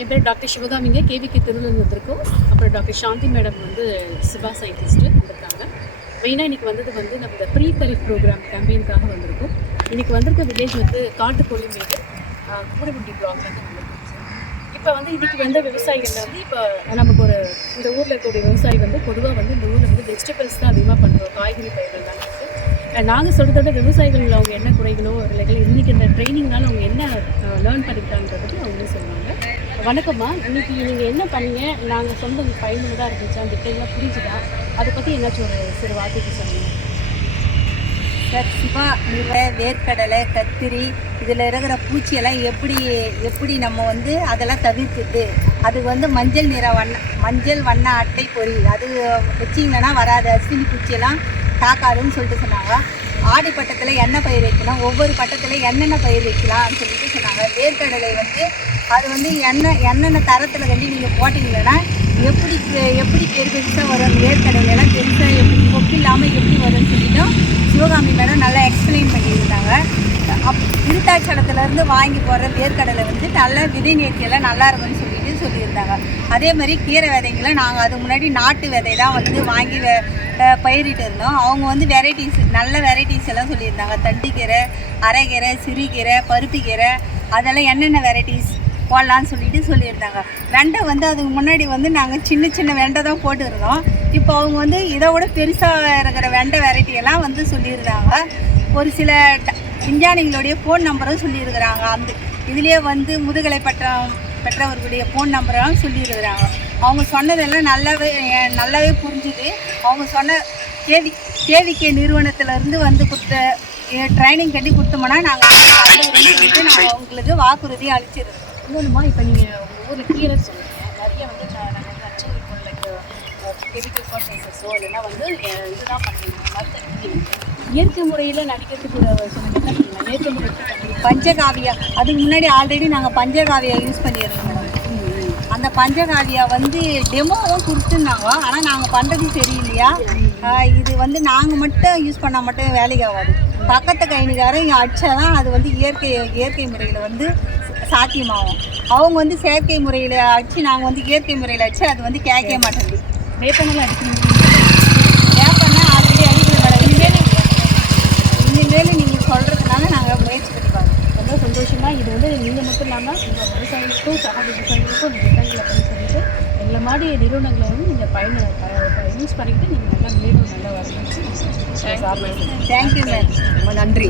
என் பேர் டாக்டர் சிவகாமிங்க. கேவிக்கு திருநெல் வந்திருக்கோம் அப்புறம் டாக்டர் சாந்தி மேடம் வந்து சிவா சயின்டிஸ்ட்டு வந்திருக்காங்க மெயினாக இன்றைக்கி வந்தது வந்து நம்ம இந்த ப்ரீ கரிஃப் ப்ரோக்ராம் கேம்பெயினுக்காக வந்திருக்கோம். இன்றைக்கி வந்திருக்க வில்லேஜ் வந்து காட்டுக்கோழி மேடு கூடகுண்டி பிளாக்லேருந்து வந்திருக்கோம் இப்போ வந்து இன்றைக்கி வந்த விவசாயிகள் வந்து இப்போ நமக்கு ஒரு இந்த ஊரில் இருக்கக்கூடிய விவசாயி வந்து பொதுவாக வந்து இந்த ஊரில் வந்து வெஜிடபிள்ஸ் தான் அதிகமாக பண்ணுறோம் காய்கறி பயிர்கள் தான் இருக்குது நாங்கள் சொல்கிறத விவசாயிகள் அவங்க என்ன குறைகளோ இல்லைகள் இன்றைக்கி இந்த ட்ரைனிங்னால அவங்க என்ன லேர்ன் பண்ணிக்கிட்டாங்கிறது அவங்களே சொல்லுவாங்க வணக்கம்மா. இன்னைக்கு நீங்கள் என்ன பண்ணீங்க? நாங்கள் சொந்த பயனுள்ளதாக இருந்துச்சு அந்த டீட்டெயிலாக புரிஞ்சுதா? அதை பற்றி என்னாச்சும் ஒரு சிறு வார்த்தைக்கு சொல்லுங்கள் சார் சிவா முறை வேர்க்கடலை கத்திரி இதில் இருக்கிற பூச்சியெல்லாம் எப்படி எப்படி நம்ம வந்து அதெல்லாம் தவிர்த்துட்டு அது வந்து மஞ்சள் நிற வண்ண மஞ்சள் வண்ண அட்டை பொறி அது வச்சிங்கன்னா வராது. அஸ்வினி பூச்சியெல்லாம் தாக்காதுன்னு சொல்லிட்டு சொன்னாங்க. ஆடி பட்டத்தில் என்ன பயிர் வைக்கணும் ஒவ்வொரு பட்டத்தில் என்னென்ன பயிர் வைக்கலாம்னு சொல்லிட்டு சொன்னாங்க. வேர்க்கடலை வந்து அது வந்து என்ன என்னென்ன தரத்தில் கண்டி நீங்கள் போட்டிங்கன்னா எப்படி எப்படி பெரு பெருசாக வரும்? அந்த வேர்க்கடலையெல்லாம் பெருசாக எப்படி கொக்கு இல்லாமல் எப்படி வரும்னு சொல்லிட்டும் சிவகாமி மேடம் நல்லா எக்ஸ்பிளைன் பண்ணியிருந்தாங்க. அப் விருத்தாச்சலத்துலேருந்து வாங்கி போடுற வேர்க்கடலை வந்து நல்ல விதை நேர்த்தியெல்லாம் நல்லா இருக்கும்னு சொல்லி சொல்லியிருந்தாங்க. அதே மாதிரி கீரை விதைங்களை நாங்கள் அது முன்னாடி நாட்டு விதை தான் வந்து வாங்கி பயிரிட்டு இருந்தோம். அவங்க வந்து வெரைட்டிஸ் நல்ல வெரைட்டிஸ் எல்லாம் சொல்லியிருந்தாங்க. தண்டிக்கீரை அரைக்கீரை சிறுகீரை பருப்புக்கீரை அதெல்லாம் என்னென்ன வெரைட்டிஸ் போடலான்னு சொல்லிட்டு சொல்லியிருந்தாங்க. வெண்டை வந்து அதுக்கு முன்னாடி வந்து நாங்கள் சின்ன சின்ன வெண்டை தான் போட்டுருந்தோம். இப்போ அவங்க வந்து இதை விட பெருசாக இருக்கிற வெண்டை வெரைட்டி எல்லாம் வந்து சொல்லியிருந்தாங்க. ஒரு சில ட- விஞ்ஞானிகளுடைய ஃபோன் நம்பரும் சொல்லியிருக்கிறாங்க. அந்த இதுலேயே வந்து முதுகலை பட்டம் பெற்றவர்களுடைய ஃபோன் நம்பரெல்லாம் சொல்லியிருக்கிறாங்க. அவங்க சொன்னதெல்லாம் நல்லாவே நல்லாவே புரிஞ்சுது. அவங்க சொன்ன கேவி கேவிகே நிறுவனத்திலேருந்து வந்து கொடுத்த ட்ரைனிங் கட்டி கொடுத்தோம்னா நாங்கள் நாங்கள் அவங்களுக்கு வாக்குறுதி அளிச்சிருக்கோம். இன்னொன்றுமா இப்போ நீங்கள் உங்கள் ஊரில் கீரை சொன்னீங்க நிறைய வந்து நாங்கள் இருக்கும் லைக் கெமிக்கல் ஃபர்டிலைசர்ஸோ இல்லைன்னா வந்து இதுதான் பண்ணுவீங்க. மருந்து இயற்கை முறையில் நடிக்கிறதுக்கு ஒரு சொன்னீங்க என்ன பண்ணீங்க இயற்கை முறையில் பஞ்சகாவியா. அதுக்கு முன்னாடி ஆல்ரெடி நாங்கள் பஞ்சகாவியா யூஸ் பண்ணியிருந்தோம். அந்த பஞ்சகாவியா வந்து டெமோவும் கொடுத்துருந்தாங்க. ஆனால் நாங்கள் பண்ணுறது தெரியலையா? இது வந்து நாங்கள் மட்டும் யூஸ் பண்ணால் மட்டும் வேலைக்கு ஆகாது. பக்கத்து கைனிக்காரன் இங்கே தான் அது வந்து இயற்கை இயற்கை முறையில் வந்து சாத்தியமாகும். அவங்க வந்து செயற்கை முறையில் அடித்து நாங்கள் வந்து இயற்கை முறையில் அடிச்சு அது வந்து கேட்க மாட்டேங்குது. வேப்பனெல்லாம் அடிக்கணும் ஏப்பன்னா ஆல்ரெடி அடிக்கல மேடம் இனிமேல் இனிமேல் நீங்கள் சொல்கிறதுனால நாங்கள் முயற்சி பண்ணி பார்க்குறோம் ரொம்ப சந்தோஷமா இது வந்து நீங்கள் மட்டும் இல்லாமல் உங்கள் விவசாயிகளுக்கும் சக விவசாயிகளுக்கும் இந்த திட்டங்களை அப்படின்னு சொல்லிட்டு எல்லா மாதிரி நிறுவனங்களை வந்து நீங்கள் பயன யூஸ் பண்ணிக்கிட்டு நீங்கள் நல்லா மேலும் நல்லா வரணும் தேங்க்யூ மேம் ரொம்ப நன்றி.